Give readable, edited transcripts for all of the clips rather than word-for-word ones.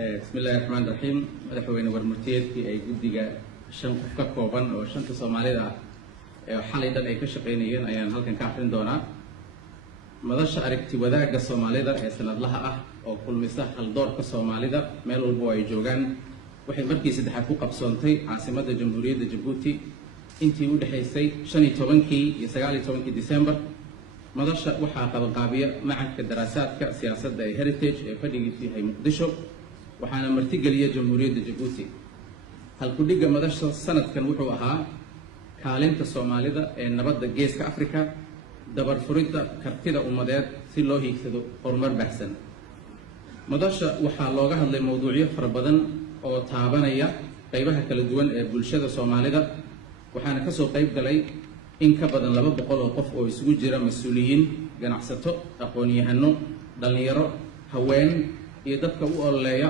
بسم الله الرحمن الرحيم madaxweyne warmartiyeedkii ay guddiga shan qof ka kooban oo shanta Soomaalida xalay dhan ay ka shaqeynayeen ayaan halkan ka akhrin doonaa madasha aragti wadaagga Soomaalida ee sanadlaha ah oo kulmisa haldoorka Soomaalida meel walba ay joogaan waxay markii saddexaad ku qabsoontay caasimadda Jamhuuriyadda Djibouti intii u dhaxaysay 15kii iyo 19kii December madasha waxaa qabanqaabiya macadka daraasaadka siyaasadda ee Heritage ee fadhigiisu yahay Muqdisho waxaana martigeliya Jamhuuriyadda Djibouti halkudhiga madasha sanadkan wuxuu ahaa kaalinta Soomaalida ee nabadda geeska Afrika dabar furidda kartida ummadeed si loo hiigsado horumar baxsan madasha waxaa looga hadlay mowduucyo fara badan oo taabanaya qaybaha kala duwan ee bulshada Soomaalida waxaana ka soo qayb galay in ka badan 200 oo qof oo isugu jira mas'uuliyiin ganacsato aqoon-yahano dhalinyaro haween iyo dadka u ololeeya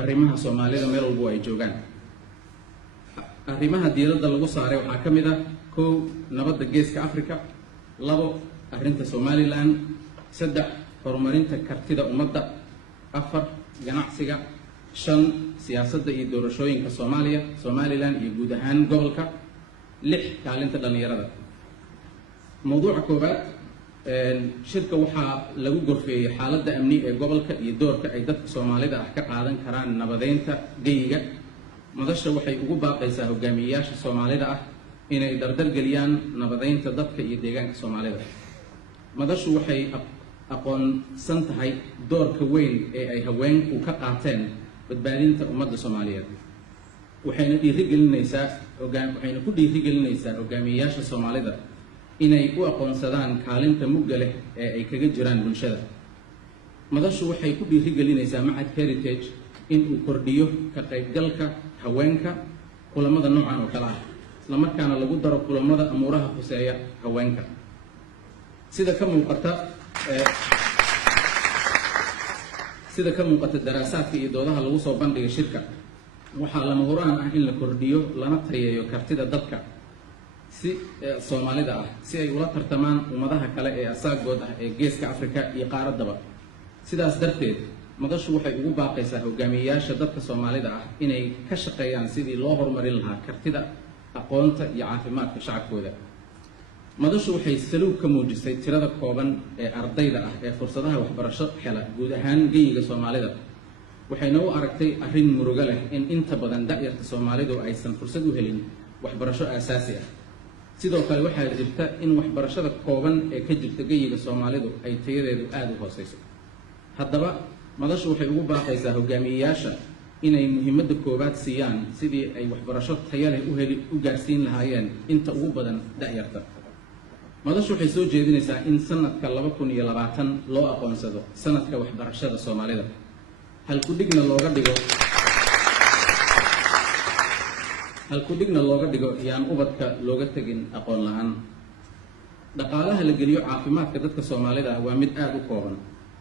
arrimaha Soomaalida meel walba ay joogaan arrimaha diiradda lagu saaray waxaa ka mid ah 1 nabadda geeska Afrika 2 arrinta Somaliland 3 horumarinta kartida ummadda 4 ganacsiga 5 siyaasadda iyo doorashooyinka Soomaaliya Somaliland iyo guud ahaan gobolka 6 kaalinta dhalinyarada mowduuca koobaad shirka waxaa lagu gorfeeyay xaaladda amni ee gobolka iyo doorka ay dadka Soomaalida ah ka qaadan karaan nabadeynta geyiga madasha waxay ugu baaqaysaa hogaamiyayaasha Soomaalida ah inay dardar geliyaan nabadeynta dadka iyo deegaanka Soomaalida madashu waxay aqoonsan tahay doorka weyn ee ay haweenku ka qaateen badbaadinta ummadda Soomaaliyeed waxayna ku dhiirigelinaysaa hogaamiyayaasha Soomaalida inay u aqoonsadaan kaalinta mugga leh ee ay kaga jiraan bulshada madashu waxay ku dhiirigelinaysaa macadka Heritage in uu kordhiyo ka qaybgalka haweenka kulamada noocan oo kale ah isla markaana lagu daro kulamada amuuraha khuseeya haweenka sida ka muuqata daraasaadka iyo doodaha lagu soo bandhigay shirka waxaa lama huraan ah in la kordhiyo lana tayeeyo kartida dadka si Soomaalida ah si ay ula tartamaan ummadaha kale ee asaagood ah ee geeska Afrika iyo qaaradaba sidaas darteed madashu waxay ugu baaqaysaa hogaamiyayaasha dadka Soomaalida ah inay ka shaqeeyaan sidii loo horumarin lahaa kartida aqoonta iyo caafimaadka shacabkooda madashu waxay saluug ka muujisay tirada kooban ee ardayda ah ee fursadaha waxbarasho hela guud ahaan geyiga Soomaalida waxayna u aragtay arrin murugo leh in inta badan da'yarta Soomaalidu aysan fursad u helin waxbarasho aasaasi ah sidoo kale waxaa jirta in waxbarashada kooban ee ka jirta geyiga Soomaalidu ay tayadeedu aad u hooseyso haddaba madashu waxay ugu baaqaysaa hogaamiyayaasha inay muhiimadda koobaad siiyaan sidii ay waxbarasho tayo leh u gaarsiin lahaayeen inta ugu badan da'yarta madashu waxay soo jeedinaysaa in sanadka 2020 loo aqoonsado sanadka waxbarashada Soomaalida halkudhigna looga dhigo yaan ubadka looga tegin aqoon la'aan dhaqaalaha la geliyo caafimaadka dadka Soomaalida ah waa mid aad u kooban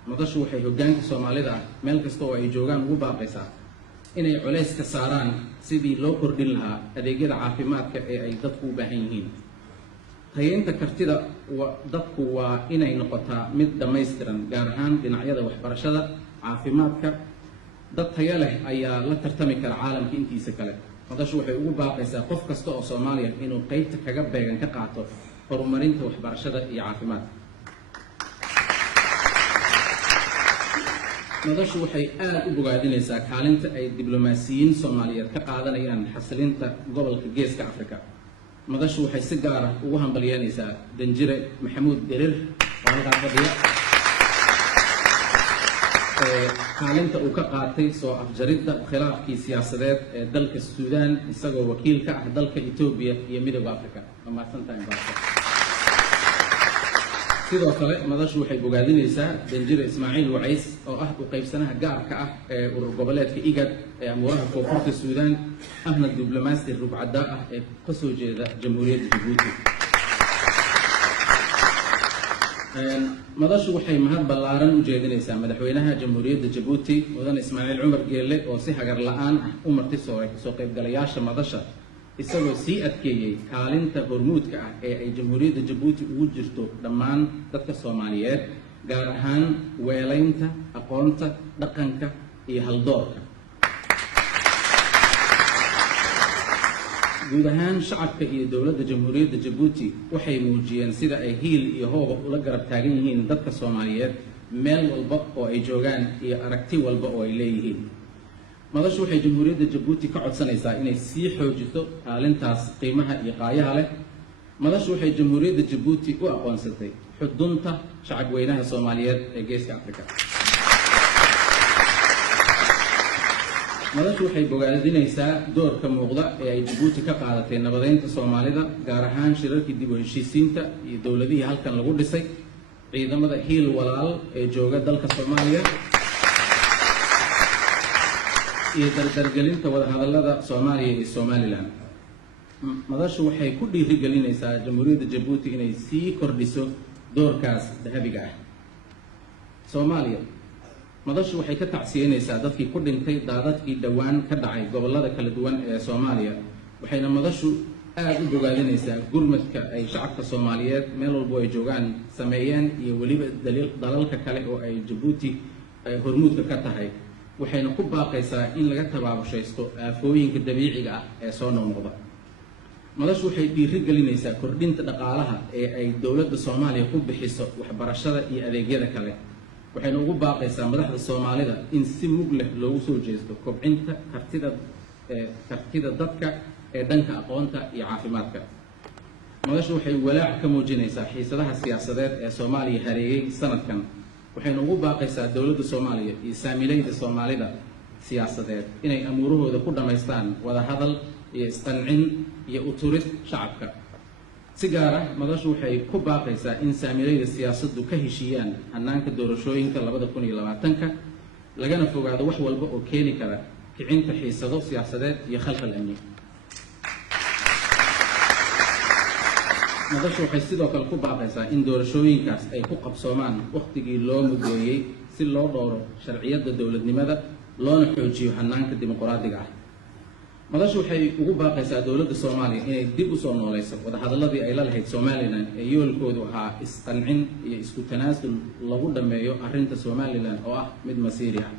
madashu waxay hoggaanka Soomaalida ah meel kasta oo ay joogaan ugu baaqaysaa inay culays ka saaraan sidii loo kordhin lahaa adeegyada caafimaadka ee ay dadku u baahan yihiin tayeynta kartida dadku waa inay noqotaa mid dhammaystiran gaar ahaan dhinacyada waxbarashada caafimaadka dad tayo leh ayaa la tartami kara caalamka intiisa kale madashu waxay ugu baaqaysaa qof kasta oo Soomaaliya inuu qaybta kaga beegan ka qaato horumarinta waxbarashada iyo caafimaadka madashu waxay aad u bogaadinaysaa kaalinta ay diblomaasiyiin Soomaaliyeed ka qaadanayaan xasilinta gobolka geeska Afrika madashu waxay si gaar ah ugu hambalyeynaysaa Danjire Maxamuud Derir oo halkaa fadhiya kaalinta uu ka qaatay soo afjaridda khilaafkii siyaasadeed ee dalka Suudaan isagoo wakiil ka ah dalka Itoobiya iyo Midowga Afrika sidoo kale madashu waxay bogaadinaysaa Danjire Ismaaciil Wacays oo ah u qaybsanaha gaarka ah ee urur goboleedka IGAD ee amuuraha koonfurta Suudaan ahna diblomaasi rugcada ah ee ka soo jeeda Jamhuuriyadda Djibouti madashu waxay mahad ballaaran u jeedinaysaa madaxweynaha Jamhuuriyadda Djibouti Mudane Ismaaciil Cumar Geelle oo si hagar la'aan ah u marti soo qaybgalayaasha madasha isagoo sii adkeeyay kaalinta hormuudka ah ee ay Jamhuuriyadda Djibouti ugu jirto dhammaan dadka Soomaaliyeed gaar ahaan weelaynta aqoonta dhaqanka iyo haldoorka guud ahaan shacabka iyo dowladda jamhuuriyadda Jabuuti waxay muujiyeen sida ay hiil iyo hooba ula garab taagan yihiin dadka Soomaaliyeed meel walba oo ay joogaan iyo aragti walba oo ay leeyihiin. madashu waxay jamhuuriyadda Jabuuti ka codsanaysaa inay sii xoojiso kaalintaas qiimaha iyo qaayaha leh. madashu waxay jamhuuriyadda Jabuuti u aqoonsatay xudunta shacab weynaha Soomaaliyeed ee Geeska Afrika. madashu waxay bogaadinaysaa doorka muuqda ee ay Jabuuti ka qaadatay nabadeynta Soomaalida, gaar ahaan shirarkii dib u heshiisiinta iyo dowladihii halkan lagu dhisay, ciidamada hiil walaal ee jooga dalka Soomaaliya, iyo dardargelinta wadahadallada Soomaaliya iyo Somaliland. madashu waxay ku dhiirigelinaysaa jamhuuriyadda Jabuuti inay sii kordhiso doorkaas dahabiga ah. Soomaaliya, madashu waxay ka tacsiyeynaysaa dadkii ku dhintay daadadkii dhowaan ka dhacay gobollada kala duwan ee Soomaaliya, waxayna madashu aad u bogaadinaysaa gurmadka ay shacabka Soomaaliyeed meel walba ay joogaan sameeyeen iyo weliba dalalka kale oo ay Jabuuti hormuudka ka tahay, waxayna ku baaqaysaa in laga tabaabushaysto aafooyinka dabiiciga ah ee soo noqnoqda. madashu waxay dhiirigelinaysaa kordhinta dhaqaalaha ee ay dowladda Soomaaliya ku bixiso waxbarashada iyo adeegyada kale, waxayna ugu baaqaysaa madaxda Soomaalida in si mug leh loogu soo jeesto kobcinta kartida dadka ee dhanka aqoonta iyo caafimaadka. madashu waxay walaac ka muujinaysaa xiisadaha siyaasadeed ee Soomaaliya hareeyay sanadkan, waxayna ugu baaqaysaa dowladda Soomaaliya iyo saamilayda Soomaalida siyaasadeed inay amuurahooda ku dhamaystaan wada hadal iyo isqancin iyo u turid shacabka. si gaar ah madashu waxay ku baaqaysaa in saamilayda siyaasaddu ka heshiiyaan hannaanka doorashooyinka 2020 lagana fogaado wax walba oo keeni kara kicinta xiisado siyaasadeed iyo khalkhal amni. madashu waxay sidoo kale ku baaqaysaa in doorashooyinkaas ay ku qabsoomaan waqtigii loo mudeeyey si loo dhowro sharciyadda dowladnimada loona xoojiyo hannaanka dimuqraadiga ah. madashu waxay ugu baaqaysaa dowladda Soomaaliya inay dib u soo noolayso wadahadalladii ay la lahayd Somaliland ee yoolkoodu ahaa isqancin iyo isku tanaasul lagu dhameeyo arrinta Somaliland oo ah mid masiiri ah.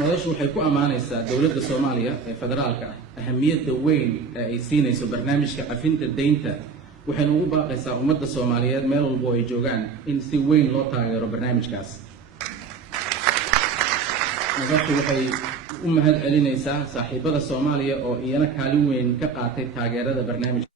madashu waxay ku ammaanaysaa dowladda Soomaaliya ee federaalka ah ahamiyadda weyn ee ay siinayso barnaamijka cafinta deynta, waxayna ugu baaqaysaa ummadda Soomaaliyeed meel walba oo ay joogaan in si weyn loo taageero barnaamijkaas. madashu waxay u mahad celinaysaa saaxiibada Soomaaliya oo iyana kaalin weyn ka qaatay taageerada barnaamijka.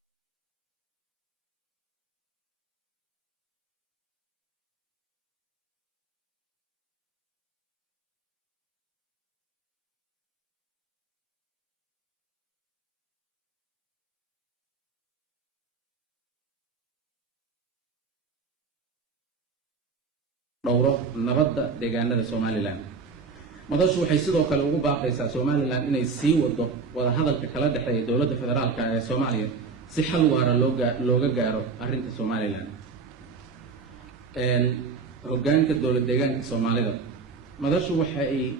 dhowro nabadda deegaanada Somaliland. madashu waxay sidoo kale ugu baaqaysaa Somaliland inay sii wado wada hadalka kala dhexeeya dowladda federaalka ee Soomaaliya si xal waara looga gaaro arrinta Somaliland. hoggaanka dowlad deegaanka Soomaalida, madashu waxay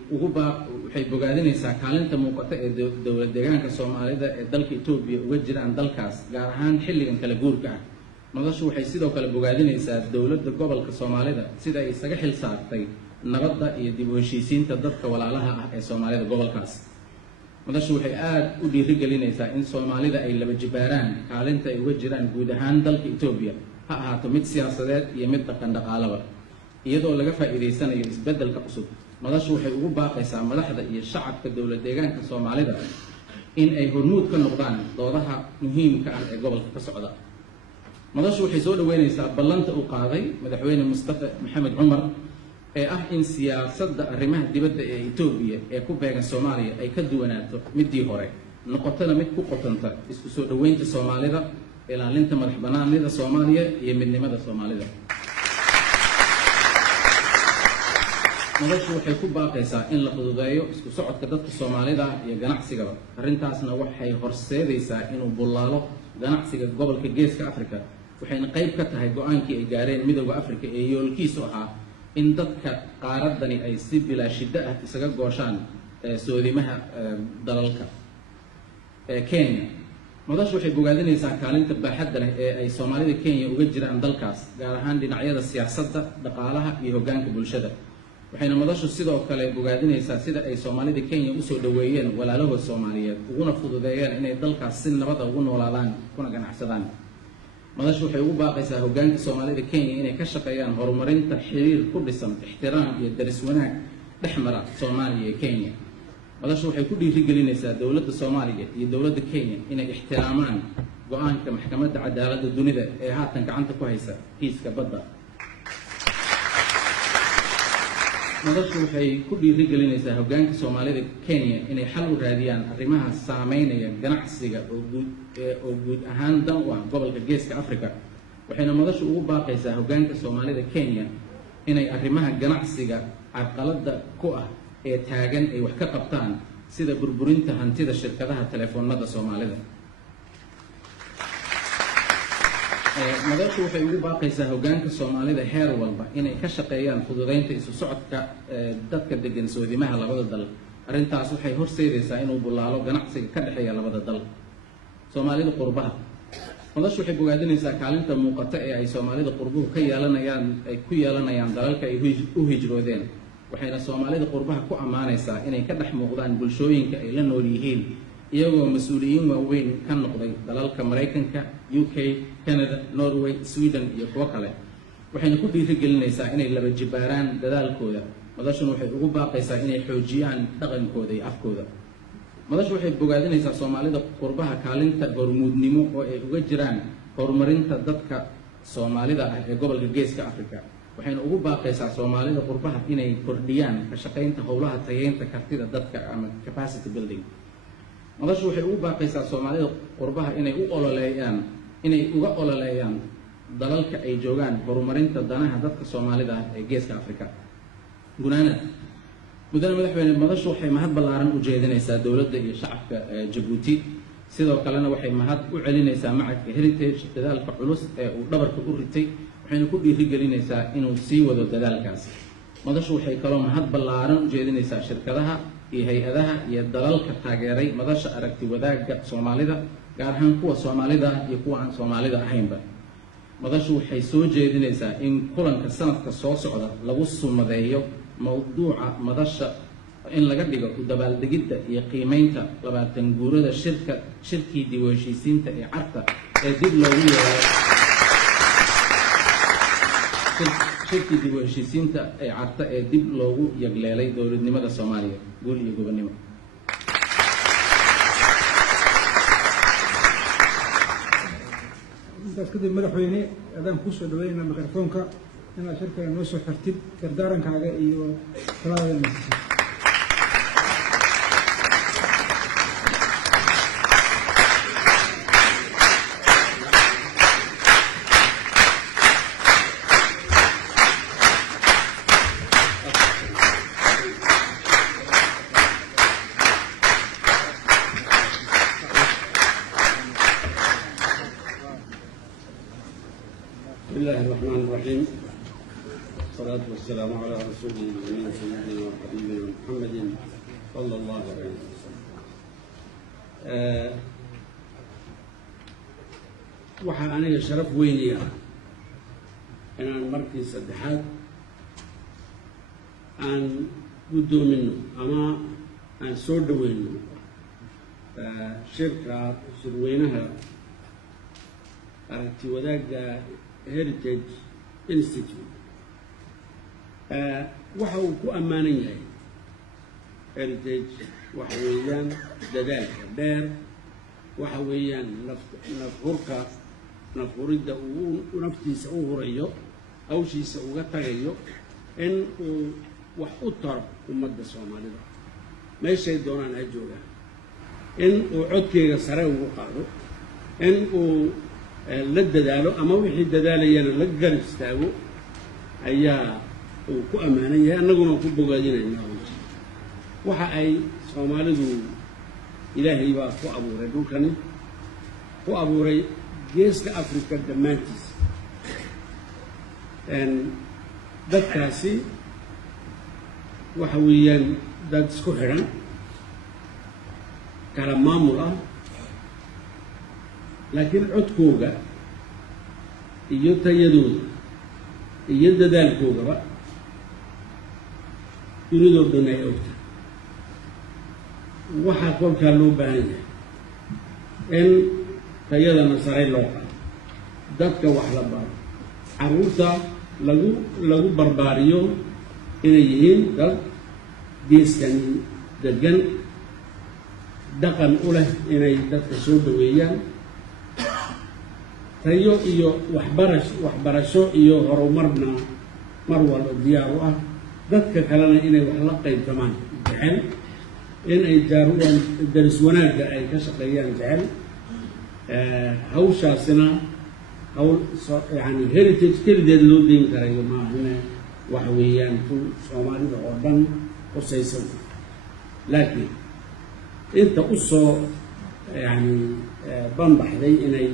bogaadinaysaa kaalinta muuqata ee dowlad deegaanka Soomaalida ee dalka Itoobiya uga jiraan dalkaas, gaar ahaan xilligan kala guurka ah. madashu waxay sidoo kale bogaadinaysaa dowladda gobolka Soomaalida sida ay isaga xil saartay nabadda iyo dib u heshiisiinta dadka walaalaha ah ee Soomaalida gobolkaas. madashu waxay aad u dhiirigelinaysaa in Soomaalida ay laba jibaaraan kaalinta ay uga jiraan guud ahaan dalka Itoobiya, ha ahaato mid siyaasadeed iyo mid dhaqan dhaqaalaba, iyadoo laga faa'iideysanayo isbeddelka cusub. madashu waxay ugu baaqaysaa madaxda iyo shacabka dowlad deegaanka Soomaalida in ay hormuud ka noqdaan doodaha muhiimka ah ee gobolka ka socda. madashu waxay soo dhaweynaysaa ballanta uu qaaday madaxweyne Mustafa Maxamed Cumar ee ah in siyaasadda arrimaha dibadda ee Itoobiya ee ku beegan Soomaaliya ay ka duwanaato midii hore, noqotana mid ku qotanta isku soo dhaweynta Soomaalida, ilaalinta madax-bannaanida Soomaaliya iyo midnimada Soomaalida. madashu waxay ku baaqaysaa in la fududeeyo isku socodka dadka Soomaalida iyo ganacsigaba. arrintaasna waxay horseedaysaa inuu bullaalo ganacsiga gobolka Geeska Afrika, waxayna qayb ka tahay go'aankii ay gaareen Midowga Afrika ee yoolkiisu ahaa in dadka qaaradani ay si bilaa shiddo ah isaga gooshaan soodimaha dalalka. Kenya, madashu waxay bogaadinaysaa kaalinta baaxadda leh ee ay Soomaalida Kenya uga jiraan dalkaas, gaar ahaan dhinacyada siyaasadda, dhaqaalaha iyo hoggaanka bulshada. waxayna madashu sidoo kale bogaadinaysaa sida ay Soomaalida Kenya u soo dhaweeyeen walaalahood Soomaaliyeed uguna fududeeyeen inay dalkaas si nabad ah ugu noolaadaan kuna ganacsadaan. madashu waxay ugu baaqaysaa hoggaanka Soomaalida Kenya inay ka shaqeeyaan horumarinta xiriir ku dhisan ixtiraam iyo daris wanaag dhexmara Soomaaliya iyo Kenya. madashu waxay ku dhiirigelinaysaa dowladda Soomaaliya iyo dowladda Kenya inay ixtiraamaan go'aanka maxkamadda cadaaladda dunida ee haatan gacanta ku haysa kiiska badda. madashu waxay ku dhiirigelinaysaa hoggaanka Soomaalida Kenya inay xal u raadiyaan arrimaha saameynaya ganacsiga oo guud ahaan dan u ah gobolka Geeska Afrika. waxayna madashu ugu baaqaysaa hoggaanka Soomaalida Kenya inay arrimaha ganacsiga carqaladda ku ah ee taagan ay wax ka qabtaan sida burburinta hantida shirkadaha telefoonada Soomaalida. madashu waxay ugu baaqaysaa hoggaanka Soomaalida heer walba inay ka shaqeeyaan fududeynta isu socodka dadka degan soodimaha labada dal. arrintaas waxay horseedaysaa inuu bulaalo ganacsiga ka dhexeeya labada dal. Soomaalida qurbaha, madashu waxay bogaadinaysaa kaalinta muuqata ee ay Soomaalida qurbuhu ku yeelanayaan dalalka ay u hijroodeen. waxayna Soomaalida qurbaha ku ammaanaysaa inay ka dhex muuqdaan bulshooyinka ay la nool yihiin iyagoo mas'uuliyiin waaweyn ka noqday dalalka Mareykanka, UK, Canada, Norway, Sweden iyo kuwo kale. waxayna ku dhiirigelinaysaa inay laba jibaaraan dadaalkooda. madashuna waxay ugu baaqaysaa inay xoojiyaan dhaqankooda iyo afkooda. madashu waxay bogaadinaysaa Soomaalida qurbaha kaalinta hormuudnimo oo ay uga jiraan horumarinta dadka Soomaalida ah ee gobolka Geeska Afrika. waxayna ugu baaqaysaa Soomaalida qurbaha inay kordhiyaan ka shaqaynta howlaha tayeynta kartida dadka ama capacity building. madashu waxay ugu baaqaysaa Soomaalida qurbaha inay uga ololeeyaan dalalka ay joogaan horumarinta danaha dadka Soomaalida ah ee Geeska Afrika. gunaanad mudane madaxweyne, madashu waxay mahad ballaaran u jeedinaysaa dowladda iyo shacabka Jabuuti. sidoo kalena waxay mahad u celinaysaa macadka Heritage dadaalka culus ee uu dhabarka u ritay, waxayna ku dhiirigelinaysaa inuu sii wado dadaalkaas. madashu waxay kaloo mahad ballaaran u jeedinaysaa shirkadaha iyo hay-adaha iyo dalalka taageeray madasha aragti wadaagga Soomaalida, gaar ahaan kuwa Soomaalida iyo kuwa aan Soomaalida ahaynba. madashu waxay soo jeedinaysaa in kulanka sanadka soo socda lagu sumadeeyo mawduuca madasha in laga dhigo u dabaaldegidda iyo qiimeynta 20 guurada shirkii dib u heshiisiinta ee Carta ee dib loogu yeeray shirkii dib u heshiisiinta ee Carta ee dib loogu yagleelay dowladnimada Soomaaliya. guul iyo gobonnimo. intaas kadib madaxweyne adaan kusoo dhaweynaa mikrofoonka inaad shirkana noo soo xirtid dardaarankaaga iyo talaadana. بسم الله الرحمن الرحيم. والصلاة والسلام على رسول الله سيدنا وحبيبنا محمد صلى الله عليه وسلم. waxaa aniga sharaf weynaya inaan markii saddexaad aan guddoomino ama aan soo dhaweyno shirweynaha aragti wadaagga Heritage Institute. waxa uu ku ammaanan yahay Heritage waxa weeyaan dadaalka dheer, waxa weeyaan nafhuridda uu naftiisa u hurayo, hawshiisa uga tagayo in uu wax u taro ummadda Soomaalida meeshay doonaan ha joogaan, in uu codkeyga sare ugu qaado, in uu la dadaalo ama wixii dadaalayana la garab istaago ayaa uu ku ammaanan yahay. annaguna ku bogaadinaynaa waxa ay Soomaalidu ilaahay baa ku abuuray dhulkani, ku abuuray Geeska Afrika dhammaantiisa. dadkaasi waxa weeyaan dad isku xidhan, kala maamul ah, laakiin codkooga iyo tayadooda iyo dadaalkoogaba dunidoo dhan ay ogtahay. waxaa kolkaa loo baahan yahay in tayadana sare loo qaado, dadka wax la baro, carruurta lagu barbaariyo inay yihiin dad geeskan degan, dhaqan u leh inay dadka soo dhaweeyaan, tayo iyo waxbarasho iyo horumarna mar walba diyaar u ah, dadka kalena inay wax la qaybtamaan jecel, inay daris wanaagga ay ka shaqeeyaan jecel. hawshaasina hawl yani heritage kelideed loo deyn karayo maahane waxa weeyaan tu soomaalida oo dhan qusaysan, laakiin inta u soo yani banbaxday inay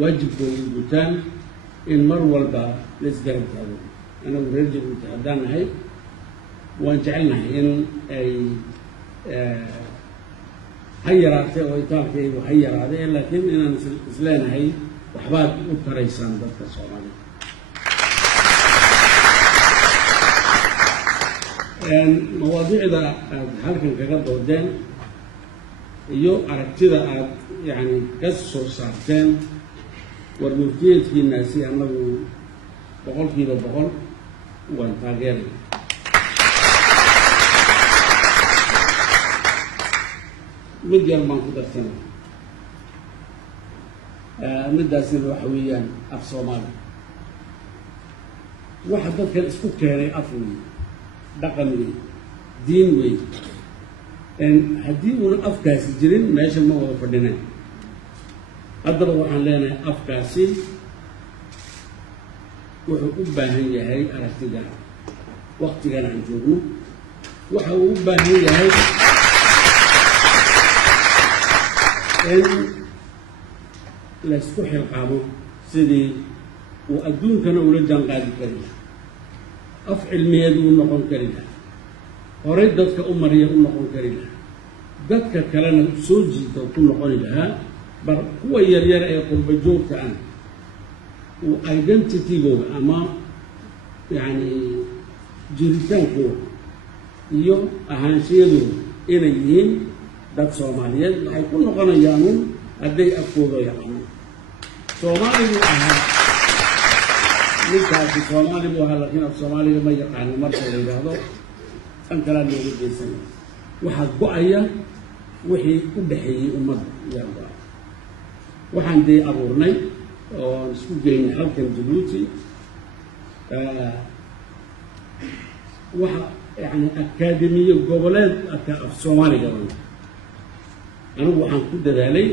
waajibkooda gutaan in mar walba la isgarab taago. anagu reer Jabuuti haddaan nahay waan jecelnahay in ay ha yaraatee oo itaalkaygu ha yaraadee, laakiin inaan isleenahay waxbaad u taraysaan dadka Soomaalida. mawaadiicda aad halkan kaga doodeen iyo aragtida aad yani ka soo saarteen warmurtiyeedkiinaasi annagu 100% waan taageeray. mid yar baan ku darsanay, middaasina waxa weeyaan af Soomaali. waxa dadkan isku keenay af weeye, dhaqan weeye, diin weeye. haddii uuna afkaasi jirin meesha ma wada fadhineen. haddaba waxaan leenahay afkaasi wuxuu u baahan yahay aragtiga waqtigan aan joogno, waxa uu u baahan yahay in la isku xilqaamo sidii uu adduunkana ula jaanqaadi kari lahaa, af cilmiyeed uu noqon kari lahaa, horey dadka u mariya u noqon kari lahaa, dadka kalena soo jiita ku noqoni lahaa. bar kuwa yaryar ee qurba joogta ah uu identitygooda ama yani jiritaankooda iyo ahaanshiyadooda inay yihiin dad Soomaaliyeed waxay ku noqonayaan hadday afkooda yaqaanaan. Soomaaligu ahaa ninkaasi Soomaali buu ahaa, laakiin af Soomaaliga ma yaqaano. marka la yidhaahdo tan kalaa looga jeesanaya, waxaa go-aya wixii u dhexeeyey ummadda yaa go-ay. waxaan dee abuurnay oo isku geynay halkan Jabuuti waxa yani akaademiyo goboleed af Soomaaliga. anigu waxaan ku dadaalay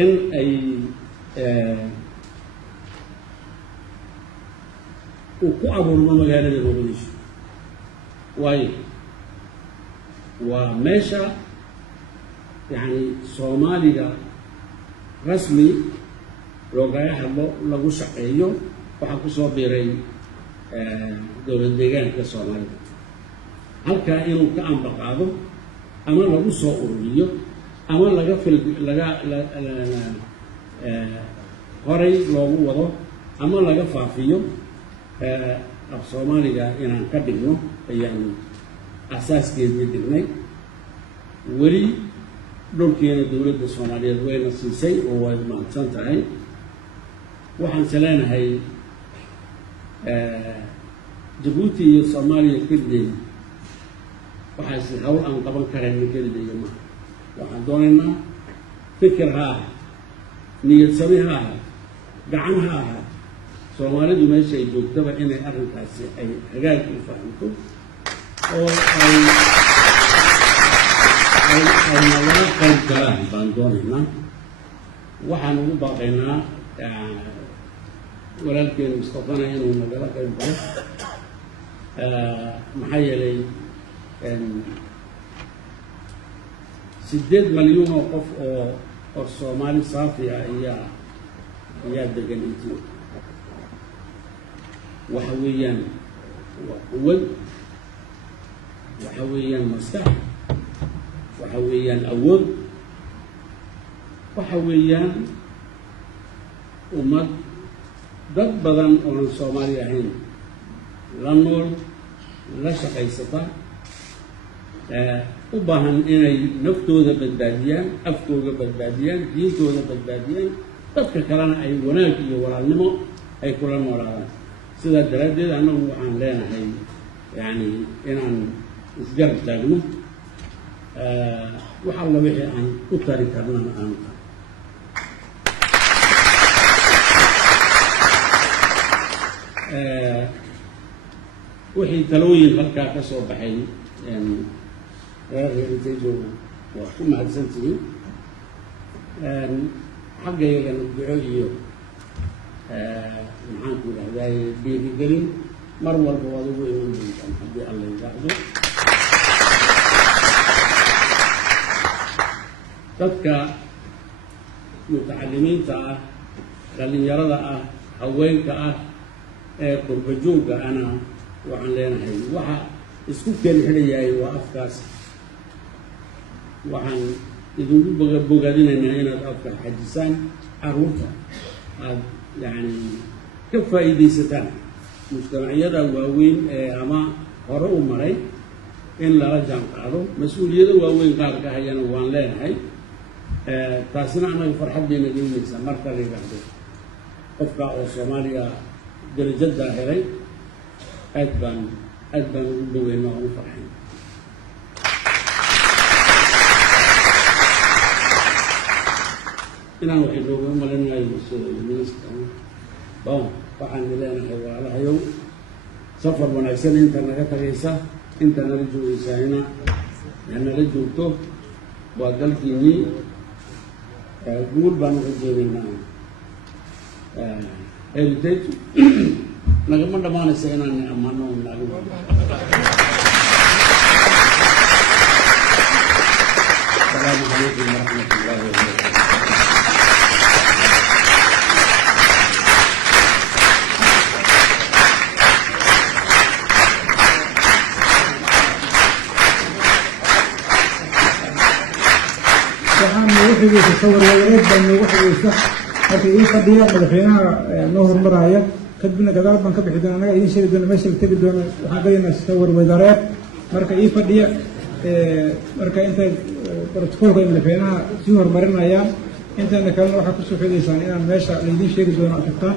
in ay uu ku abuurmo magaalada Muqdisho, waayo waa meesha yani Soomaaliga rasmi loogaga hadlo lagu shaqeeyo. waxaa ku soo biiray dowlad deegaanka Soomaalida. halkaa inuu ka ambaqaado ama lagu soo ururiyo ama horay loogu wado ama laga faafiyo af Soomaaliga inaan ka dhigno ayaan asaaskeedii dhignay. weli dhulkeena dowladda Soomaaliyeed wayna siisay oo way mahadsan tahay. waxaan saleenahay Jabuuti iyo Soomaaliya kelideed waxaasi hawl aan qaban karayn kelideed maaha. waxaan doonaynaa fikir ha aha, niyad sami ha aha, gacan ha aha, Soomaalidu meesha ay joogtaba inay arrinkaasi ay hagaag u fahamto oo ay nagala qayb galaan baan doonaynaa. waxaan ugu baaqaynaa walaalkeena Mustafana inuu nagala qayb galo, maxaa yeelay 8 malyan oo qof oo Soomaali saafi ah ayaa degan intii. waxa weeyaan waa quwad, waxa weeyaan maskax, waxa weeyaan awood, waxa weeyaan ummad dad badan oonan Soomaali ahayn la nool la shaqaysata u baahan inay naftooda badbaadiyaan, afkooda badbaadiyaan, diintooda badbaadiyaan, dadka kalena ay wanaag iyo walaalnimo ay kula noolaadaan. sidaa daraaddeed annagu waxaan leenahay yani inaan isgarab taagno wax alla wixii aan u tari karnana aan wixii talooyin halkaa ka soo baxay reer heritage waa ku mahadsantihiin. xagga iyagana duco iyo maxaan ku idhahdaay dhiirigelin mar walba waad ugu iman doontaan haddii alla yidhaahdo. dadka mutacalimiinta ah, dhalinyarada ah, haweenka ah ee qurbajoogga ana waxaan leenahay waxa isku keen xidhayahay waa afkaas. waxaan idinku bogaadinaynaa inaad afka xajisaan, caruurta aad yani ka faa'iidaysataan. mujtamacyada waaweyn ee ama hore u maray in lala jaan qaado, mas-uuliyado waaweyn qaar ka hayana waan leenahay. taasina annaga farxaddeena geynaysa marka la yidhaahdo qofka oo soomaaliya darajadaa helay aad baan ugu dhaweyna waan u farxay. inaan waxay nooga malinayo minister bon waxaan leenahay walaalahayow safar wanaagsan inta naga tagaysa, inta nala joogaysaana nala joogto. waa dalkiinnii guul baan uga jeedaynaa. heritage nagama dhammaanaysa inaan ammaano naago. السلام عليكم ورحمة الله وبركاته. waxaan noogu xigaysa sawir wadareed baan noogu xigaysa marka ii fadhiya madaxweynaha noo hormaraya kadibna gadaal baan ka bixi doona annaga idiin sheegi doona meesha la tegi doona waxaan gadaynaa sawir wadareed marka ii fadhiya marka intay brotocoolka ay madaxweynaha sii horumarinayaan intayna kalena waxaa kusoo xidaysaan inaan meesha laydiin sheegi doono aad tagtaan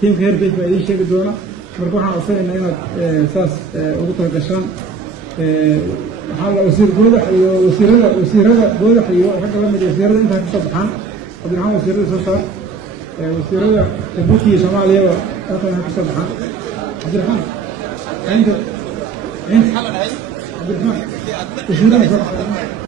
tiimka heritage baa idiin sheegi doona marka waxaan codsanaynaa inaad saas ugu talagashaan. waxaa la wasiir goodax iyo wasiirada goodax iyo ragga la mid wasiirada intaa ka soo baxaan cabdiraxmaan wasiirada soo saar wasiirada jabuuti iyo soomaaliyaba halkan ka soo baxaan. cabdiraxmaan cabdiraxmaan wasiirada soo baxaan